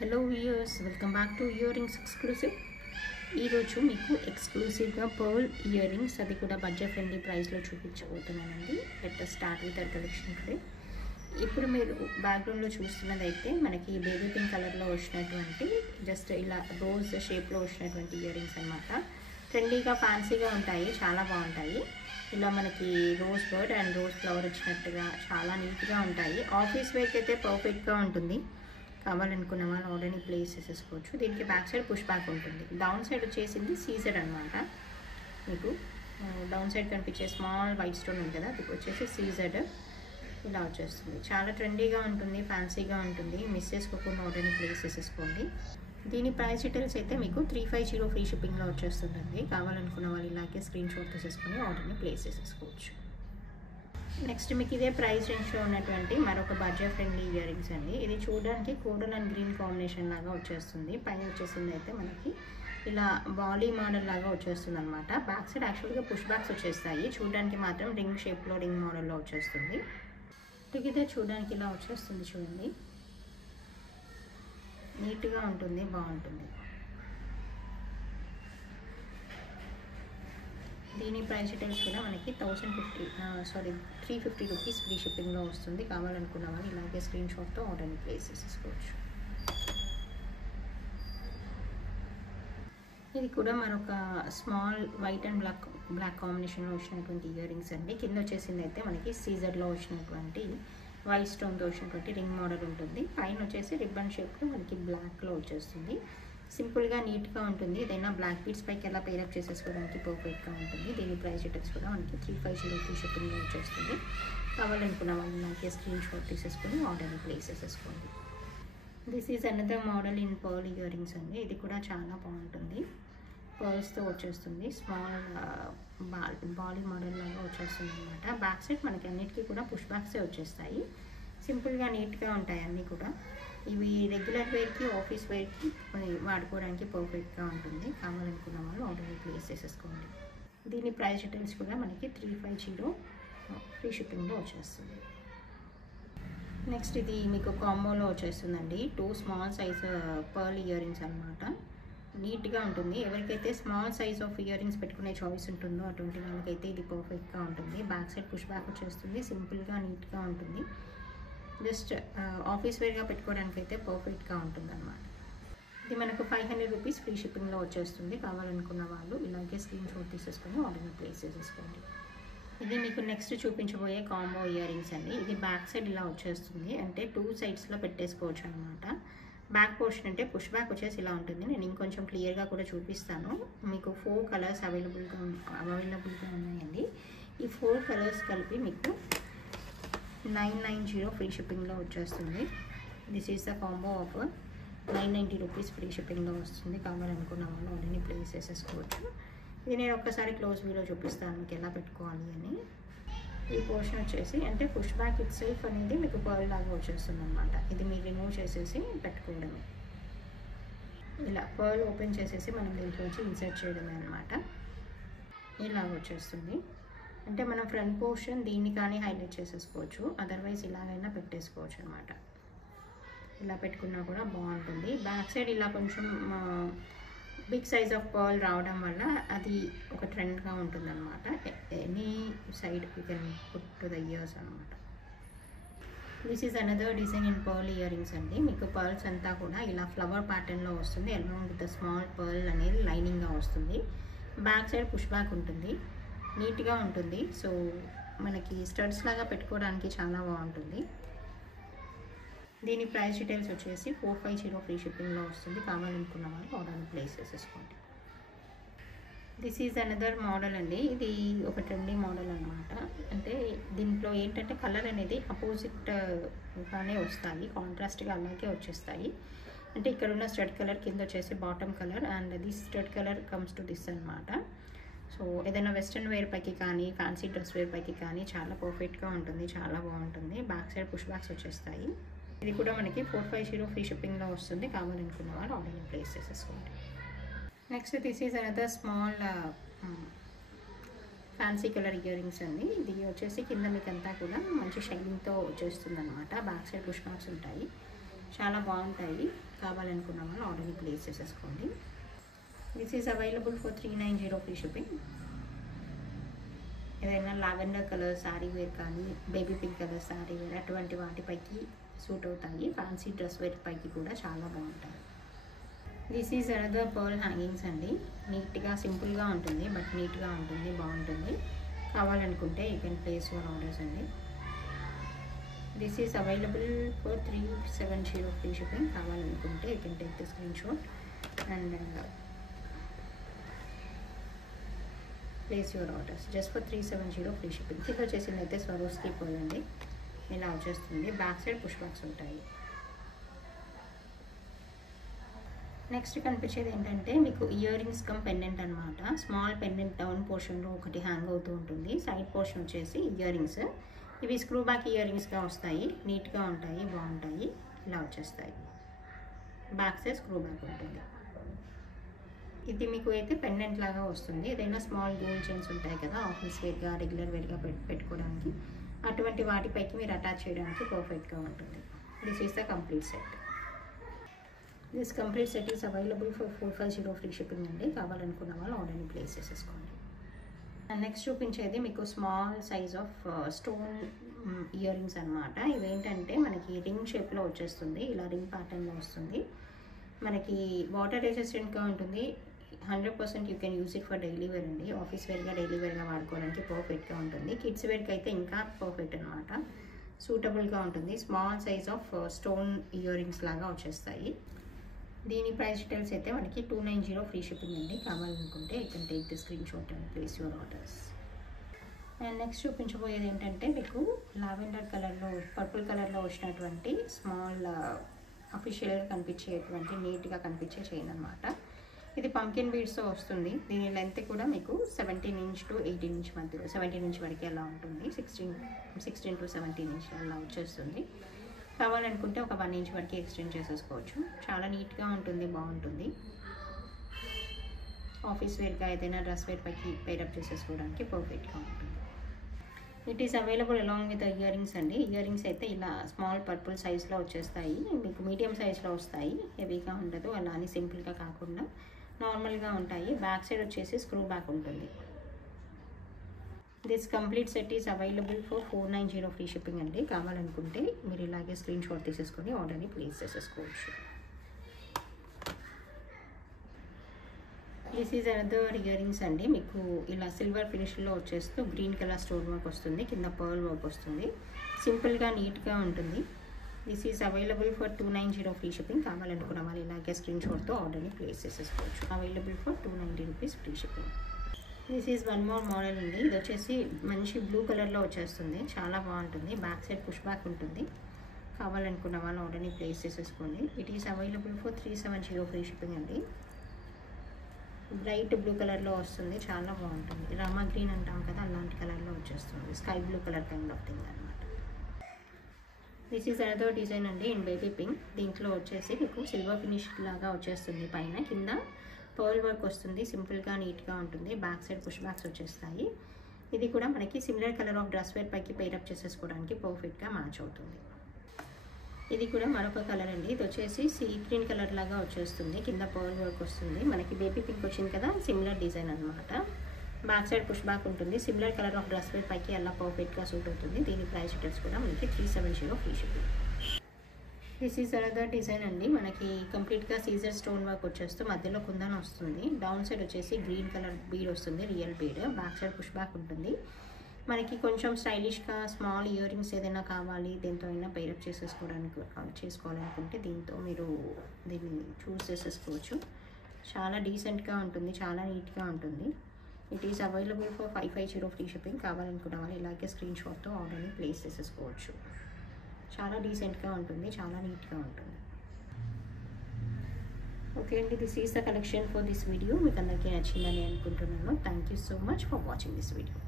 Hello viewers, welcome back to ear rings exclusive. ఈరోజు మీకు ఎక్స్క్లూసివ్గా pearl ear rings, అది కూడా బడ్జెట్ ఫ్రెండ్లీ ప్రైస్లో చూపించబోతున్నానండి. Let us start with our collection today. ఇప్పుడు మీరు బ్యాక్గ్రౌండ్లో చూస్తున్నదైతే మనకి బేబీ పింక్ కలర్లో వచ్చినటువంటి జస్ట్ ఇలా రోజ్ షేప్లో వచ్చినటువంటి ఇయర్ రింగ్స్ అనమాట. ట్రెండీగా ఫ్యాన్సీగా ఉంటాయి, చాలా బాగుంటాయి. ఇలా మనకి rose bird and rose flower వచ్చినట్టుగా చాలా నీట్గా ఉంటాయి. ఆఫీస్ వేర్కి అయితే పర్ఫెక్ట్గా ఉంటుంది. కావాలనుకున్న వాళ్ళు ఆర్డర్ని ప్లేస్ చేసేసుకోవచ్చు. దీనికి బ్యాక్ సైడ్ పుష్ బ్యాక్ ఉంటుంది. డౌన్ సైడ్ వచ్చేసింది సీజెడ్ అనమాట. మీకు డౌన్ సైడ్ కనిపించే స్మాల్ వైట్ స్టోన్ ఉంది కదా, అది వచ్చేసి సీజెడ్ ఇలా వచ్చేస్తుంది. చాలా ట్రెండీగా ఉంటుంది, ఫ్యాన్సీగా ఉంటుంది. మిస్ చేసుకోకుండా ఆర్డర్ని ప్లేస్ చేసేసుకోండి. దీని ప్రైస్ డీటెయిల్స్ అయితే మీకు 350 ఫ్రీ షిప్పింగ్లో వచ్చేస్తుందండి. కావాలనుకున్న వాళ్ళు ఇలాగే స్క్రీన్ షాట్ తీసేసుకొని ఆర్డర్ని ప్లేస్ చేసేసుకోవచ్చు. నెక్స్ట్ మీకు ఇదే ప్రైస్ రేంజ్లో ఉన్నటువంటి మరొక బడ్జెట్ ఫ్రెండ్లీ ఇయర్ రింగ్స్ అండి. ఇది చూడడానికి కోడల్ అండ్ గ్రీన్ కాంబినేషన్ లాగా వచ్చేస్తుంది. పైన వచ్చేసింది అయితే మనకి ఇలా బాలీ మోడల్ లాగా వచ్చేస్తుంది అనమాట. బ్యాక్ సైడ్ యాక్చువల్గా పుష్ బ్యాక్స్ వచ్చేస్తాయి. చూడడానికి మాత్రం రింగ్ షేప్లో రింగ్ మోడల్లో వచ్చేస్తుంది. ఇదే చూడడానికి ఇలా వచ్చేస్తుంది. చూడండి, నీట్గా ఉంటుంది, బాగుంటుంది. దీని ప్రైస్ డీటెయిల్స్ కూడా మనకి 350 రూపీస్ ఫ్రీ షిప్పింగ్లో వస్తుంది. కావాలనుకున్న వాళ్ళు ఇలాగే స్క్రీన్ షాట్తో ఆర్డర్ని ప్లేస్ చేసేసుకోవచ్చు. ఇది కూడా మరొక స్మాల్ వైట్ అండ్ బ్లాక్ కాంబినేషన్లో వచ్చినటువంటి ఇయర్ రింగ్స్ అండి. కింద వచ్చేసింది అయితే మనకి సీజర్లో వచ్చినటువంటి వైట్ స్టోన్తో వచ్చినటువంటి రింగ్ మోడల్ ఉంటుంది. పైన వచ్చేసి రిబ్బన్ షేప్లో మనకి బ్లాక్లో వచ్చేస్తుంది. సింపుల్గా నీట్గా ఉంటుంది. ఏదైనా బ్లాక్ బీడ్స్ పైకి ఎలా పేరప్ చేసేసుకోవడానికి పర్ఫెక్ట్గా ఉంటుంది. దీని ప్రైస్ డీటెయిల్స్ కూడా మనకి 350 ఫ్రీ షిప్పింగ్లో వచ్చేస్తుంది. కావాలనుకున్న వాళ్ళు మనకి స్క్రీన్ షాట్ తీసేసుకొని ఆర్డర్ని ప్లేస్ చేసేసుకోండి. This is another model in pearl earrings అండి. ఇది కూడా చాలా బాగుంటుంది. పర్ల్స్తో వచ్చేస్తుంది. స్మాల్ బాలీ మోడల్ లాగా వచ్చేస్తుంది అనమాట. బ్యాక్ సైడ్ మనకి అన్నిటికీ కూడా పుష్ బ్యాక్సే వచ్చేస్తాయి. సింపుల్గా నీట్గా ఉంటాయి అన్నీ కూడా. ఇవి రెగ్యులర్ వేర్కి, ఆఫీస్ వేర్కి వాడుకోవడానికి పర్ఫెక్ట్గా ఉంటుంది. కావాలనుకున్న వాళ్ళు ఆర్డర్ని ప్లేస్ చేసేసుకోండి. దీని ప్రైస్ డీటెయిల్స్ కూడా మనకి 350 ఫ్రీ షిప్పింగ్లో వచ్చేస్తుంది. నెక్స్ట్ ఇది మీకు కాంబోలో వచ్చేస్తుందండి. 2 small size pearl ear rings అనమాట. నీట్గా ఉంటుంది. ఎవరికైతే small size of ear rings పెట్టుకునే చాయిస్ ఉంటుందో అటువంటి వాళ్ళకైతే ఇది పర్ఫెక్ట్గా ఉంటుంది. బ్యాక్ సైడ్ పుష్ బ్యాక్ వచ్చేస్తుంది. సింపుల్గా నీట్గా ఉంటుంది. జస్ట్ ఆఫీస్ వేర్గా పెట్టుకోవడానికి అయితే పర్ఫెక్ట్గా ఉంటుంది అనమాట. ఇది మనకు 500 రూపీస్ ఫ్రీ షిప్పింగ్లో వచ్చేస్తుంది. కావాలనుకున్న వాళ్ళు ఇలాగే స్క్రీన్ షాట్ తీసేసుకొని ఆర్డర్ని ప్లేస్ చేసేసుకోండి. ఇది మీకు నెక్స్ట్ చూపించబోయే కాంబో ఇయర్ రింగ్స్ అండి. ఇది బ్యాక్ సైడ్ ఇలా వచ్చేస్తుంది. అంటే 2 సైడ్స్లో పెట్టేసుకోవచ్చు అనమాట. బ్యాక్ పోర్షన్ అంటే పుష్ బ్యాక్ వచ్చేసి ఇలా ఉంటుంది. నేను ఇంకొంచెం క్లియర్గా కూడా చూపిస్తాను. మీకు 4 కలర్స్ అవైలబుల్గా ఉన్నాయండి. ఈ 4 కలర్స్ కలిపి మీకు 990 ఫ్రీ షిప్పింగ్లో వచ్చేస్తుంది. This is the combo offer. 990 rupees free షిప్పింగ్లో వస్తుంది. కావాలనుకున్న వాళ్ళు ఆర్డర్ని ప్లేస్ చేసేసుకోవచ్చు. ఇది నేను ఒక్కసారి క్లోజ్ వ్యూలో చూపిస్తాను మీకు ఎలా పెట్టుకోవాలి అని. ఈ పోర్షన్ వచ్చేసి అంటే పుష్ బ్యాక్ ఇట్ సెల్ఫ్ అనేది మీకు పర్ల్ లాగా వచ్చేస్తుంది అనమాట. ఇది మీరు రిమూవ్ చేసేసి పెట్టుకోవడమే. ఇలా పర్ల్ ఓపెన్ చేసేసి మనం దీంట్లోంచి ఇన్సర్ట్ చేయడమే అనమాట. ఇలా వచ్చేస్తుంది. అంటే మనం ఫ్రంట్ పోర్షన్ దీన్ని కానీ హైలైట్ చేసేసుకోవచ్చు. అదర్వైజ్ ఇలాగైనా పెట్టేసుకోవచ్చు అనమాట. ఇలా పెట్టుకున్నా కూడా బాగుంటుంది. బ్యాక్ సైడ్ ఇలా కొంచెం బిగ్ సైజ్ ఆఫ్ పర్ల్ రావడం వల్ల అది ఒక ట్రెండ్గా ఉంటుంది అనమాట. Any side you can put to the ears అనమాట. This is another design in pearl earrings అండి. మీకు పర్ల్స్ అంతా కూడా ఇలా ఫ్లవర్ ప్యాటర్న్లో వస్తుంది. Along with the small pearl అనేది లైనింగ్గా వస్తుంది. బ్యాక్ సైడ్ పుష్ బ్యాక్ ఉంటుంది. నీట్గా ఉంటుంది. సో మనకి స్టడ్స్ లాగా పెట్టుకోవడానికి చాలా బాగుంటుంది. దీని ప్రైస్ డీటెయిల్స్ వచ్చేసి 450 ఫ్రీ షిప్పింగ్లో వస్తుంది. కావాలనుకున్న వాళ్ళు ఆర్డర్ని ప్లేస్ చేసేసుకోండి. దిస్ ఈజ్ అనదర్ మోడల్ అండి. ఇది ఒక ట్రెండీ మోడల్ అనమాట. అంటే దీంట్లో ఏంటంటే కలర్ అనేది అపోజిట్గానే వస్తాయి. కాంట్రాస్ట్గా అలాగే వచ్చేస్తాయి. అంటే ఇక్కడ ఉన్న స్టడ్ కలర్ కింద వచ్చేసి bottom colour and this stud colour comes to this అనమాట. సో ఏదైనా వెస్ట్రన్ వేర్ పైకి కానీ ఫ్యాన్సీ డ్రెస్ వేర్ పైకి కానీ చాలా పర్ఫెక్ట్గా ఉంటుంది. చాలా బాగుంటుంది. బ్యాక్ సైడ్ పుష్ బ్యాక్స్ వచ్చేస్తాయి. ఇది కూడా మనకి 450 ఫ్రీ షిప్పింగ్లో వస్తుంది. కావాలనుకున్న వాళ్ళు ఆర్డర్ని ప్లేస్ చేసేసుకోండి. Next this is another small fancy colour ear rings అండి. ఇది వచ్చేసి కింద మీకు అంతా కూడా మంచి షైనింగ్తో వచ్చేస్తుంది అనమాట. బ్యాక్ సైడ్ పుష్ బ్యాక్స్ ఉంటాయి. చాలా బాగుంటాయి. కావాలనుకున్న వాళ్ళు ఆర్డర్ని ప్లేస్ చేసేసుకోండి. This is available for 390 free shipping. ఏదైనా లావెండర్ కలర్ శారీ వేర్ కానీ baby pink colour sari wear అటువంటి వాటిపైకి సూట్ అవుతాయి. ఫ్యాన్సీ డ్రెస్ వేర్ పైకి కూడా చాలా బాగుంటాయి. This is another pearl hangings అండి. నీట్గా సింపుల్గా ఉంటుంది, బట్ నీట్గా ఉంటుంది, బాగుంటుంది. కావాలనుకుంటే you can place your orders అండి. This is available for 370 free shipping. కావాలనుకుంటే you can take the screenshot and place your orders just for 370 free shipping. కింద వచ్చేసింది అయితే స్వరోస్కి పర్ల్ అండి. ఇలా వచ్చేస్తుంది. బ్యాక్ సైడ్ పుష్ బ్యాక్స్ ఉంటాయి. Next కనిపించేది ఏంటంటే మీకు ఇయర్ రింగ్స్ కమ్ పెండెంట్ అనమాట. స్మాల్ పెండెంట్ డౌన్ పోర్షన్లో ఒకటి హ్యాంగ్ అవుతూ ఉంటుంది. సైడ్ పోర్షన్ వచ్చేసి ఇయర్ రింగ్స్. ఇవి స్క్రూ బ్యాక్ ఇయర్ రింగ్స్గా వస్తాయి. నీట్గా ఉంటాయి, బాగుంటాయి. ఇలా వచ్చేస్తాయి. బ్యాక్ సైడ్ స్క్రూ బ్యాక్ ఉంటుంది. ఇది మీకు అయితే పెండెంట్ లాగా వస్తుంది. ఏదైనా స్మాల్ గోల్డ్ చైన్స్ ఉంటాయి కదా, ఆఫీస్ వేర్గా రెగ్యులర్ వేర్గా పెట్టుకోవడానికి, అటువంటి వాటిపైకి మీరు అటాచ్ చేయడానికి పర్ఫెక్ట్గా ఉంటుంది. This is the complete set. This complete set is available for 450 free shipping అండి. కావాలనుకున్న వాళ్ళు ఆర్డర్ని ప్లేస్ చేసేసుకోండి. నెక్స్ట్ చూపించేది మీకు small size of stone ear rings అనమాట. ఇవేంటంటే మనకి రింగ్ షేప్లో వచ్చేస్తుంది. ఇలా రింగ్ ప్యాటర్న్లో వస్తుంది. మనకి వాటర్ రెసిస్టెంట్గా ఉంటుంది. 100% you can use it for daily wear అండి. ఆఫీస్ వేర్గా డైలీ వేర్గా వాడుకోవడానికి పర్ఫెక్ట్గా ఉంటుంది. కిడ్స్ వేర్కి అయితే ఇంకా పర్ఫెక్ట్ అనమాట. సూటబుల్గా ఉంటుంది. Small size of stone ear rings లాగా వచ్చేస్తాయి. దీని ప్రైస్ డీటెయిల్స్ అయితే మనకి 290 ఫ్రీ షిప్పింగ్ అండి. కావాలనుకుంటే you can take the screenshot and place your orders. And next చూపించబోయేది ఏంటంటే మీకు లావెండర్ కలర్లో పర్పుల్ కలర్లో వచ్చినటువంటి స్మాల్ అఫీషియల్గా కనిపించేటువంటి నీట్గా కనిపించే చైన్ అనమాట. ఇది పంకిన్ బీడ్స్తో వస్తుంది. దీని లెంత్ కూడా మీకు 17 ఇంచ్ టు 18 ఇంచ్ మధ్యలో, 17 ఇంచ్ వరకు అలా ఉంటుంది. 16 టు 17 ఇంచ్ అలా వచ్చేస్తుంది. కావాలనుకుంటే ఒక 1 ఇంచ్ వరకు ఎక్స్టెండ్ చేసేసుకోవచ్చు. చాలా నీట్గా ఉంటుంది, బాగుంటుంది. ఆఫీస్ వేర్గా ఏదైనా డ్రెస్ వేర్ పైకి పేరప్ చేసేసుకోవడానికి పర్ఫెక్ట్గా ఉంటుంది. It is available along with ear rings అండి. ఇయర్ రింగ్స్ అయితే ఇలా స్మాల్ పర్పుల్ సైజ్లో వచ్చేస్తాయి. మీకు మీడియం సైజ్లో వస్తాయి. హెవీగా ఉండదు. అలా అని సింపుల్గా కాకుండా నార్మల్గా ఉంటాయి. బ్యాక్ సైడ్ వచ్చేసి స్క్రూ బ్యాక్ ఉంటుంది. This complete set is available for 490 free shipping అండి. కావాలనుకుంటే మీరు ఇలాగే స్క్రీన్ షాట్ తీసేసుకొని ఆర్డర్ని ప్లేస్ చేసేసుకోవచ్చు. This is another ear rings అండి. మీకు ఇలా సిల్వర్ ఫినిష్లో వచ్చేస్తూ గ్రీన్ కలర్ స్టోన్ వర్క్ వస్తుంది. కింద పర్ల్ వర్క్ వస్తుంది. సింపుల్గా నీట్గా ఉంటుంది. This is available for 290 free shipping. కావాలనుకున్న వాళ్ళు ఇలాగే స్క్రీన్ షాట్తో ఆర్డర్ని ప్లేస్ చేసేసుకోవచ్చు. Available for 290 rupees free shipping. This is one more model అండి. ఇది వచ్చేసి మంచి బ్లూ కలర్లో వచ్చేస్తుంది. చాలా బాగుంటుంది. బ్యాక్ సైడ్ పుష్ బ్యాక్ ఉంటుంది. కావాలనుకున్న వాళ్ళు ఆర్డర్ని ప్లేస్ చేసేసుకోండి. It is available for 370 free shipping అండి. బ్రైట్ బ్లూ కలర్లో వస్తుంది. చాలా బాగుంటుంది. రామా గ్రీన్ అంటాం కదా, అలాంటి కలర్లో వచ్చేస్తుంది. Sky blue colour kind of thing అనమాట. దిస్ ఈజ్ అనదర్ డిజైన్ అండి ఇన్ బేబీ పింక్. దీంట్లో వచ్చేసి మీకు సిల్వర్ ఫినిష్ లాగా వచ్చేస్తుంది. పైన కింద పర్ల్ వర్క్ వస్తుంది. సింపుల్గా నీట్గా ఉంటుంది. బ్యాక్ సైడ్ పుష్ బ్యాక్స్ వచ్చేస్తాయి. ఇది కూడా మనకి similar colour of dress wear పైకి పేరప్ చేసేసుకోవడానికి పర్ఫెక్ట్గా మ్యాచ్ అవుతుంది. ఇది కూడా మరొక కలర్ అండి. ఇది వచ్చేసి సీ గ్రీన్ కలర్ లాగా వచ్చేస్తుంది. కింద పర్ల్ వర్క్ వస్తుంది. మనకి బేబీ పింక్ వచ్చింది కదా, సిమిలర్ డిజైన్ అనమాట. బ్యాక్ సైడ్ పుష్ బ్యాక్ ఉంటుంది. Similar colour of dress wear పైకి అలా పర్ఫెక్ట్గా సూట్ అవుతుంది. దీని ప్రైస్ డీటెయిల్స్ కూడా మనకి 370 free shipping. This is another design అండి. మనకి కంప్లీట్గా సీజర్ స్టోన్ వర్క్ వచ్చేస్తూ మధ్యలో కుందన్ వస్తుంది. డౌన్ సైడ్ వచ్చేసి గ్రీన్ కలర్ బీడ్ వస్తుంది, real bead. Back side push back ఉంటుంది. మనకి కొంచెం స్టైలిష్గా స్మాల్ ఇయర్ రింగ్స్ ఏదైనా కావాలి, దీంతో అయినా పేరప్ చేసుకోవాలనుకుంటే దీంతో మీరు దీన్ని చూస్ చేసేసుకోవచ్చు. చాలా డీసెంట్గా ఉంటుంది. చాలా నీట్గా ఉంటుంది. It is available for 550 free shipping. కావాలనుకున్న వాళ్ళు ఇలాగే స్క్రీన్ షాట్తో ఆర్డర్ని ప్లేస్ చేసేసుకోవచ్చు. చాలా డీసెంట్గా ఉంటుంది. చాలా నీట్గా ఉంటుంది. ఓకే అండి, this is the collection for this video. మీకు అందరికీ నచ్చిందని అనుకుంటున్నాను. Thank you so much for watching this video.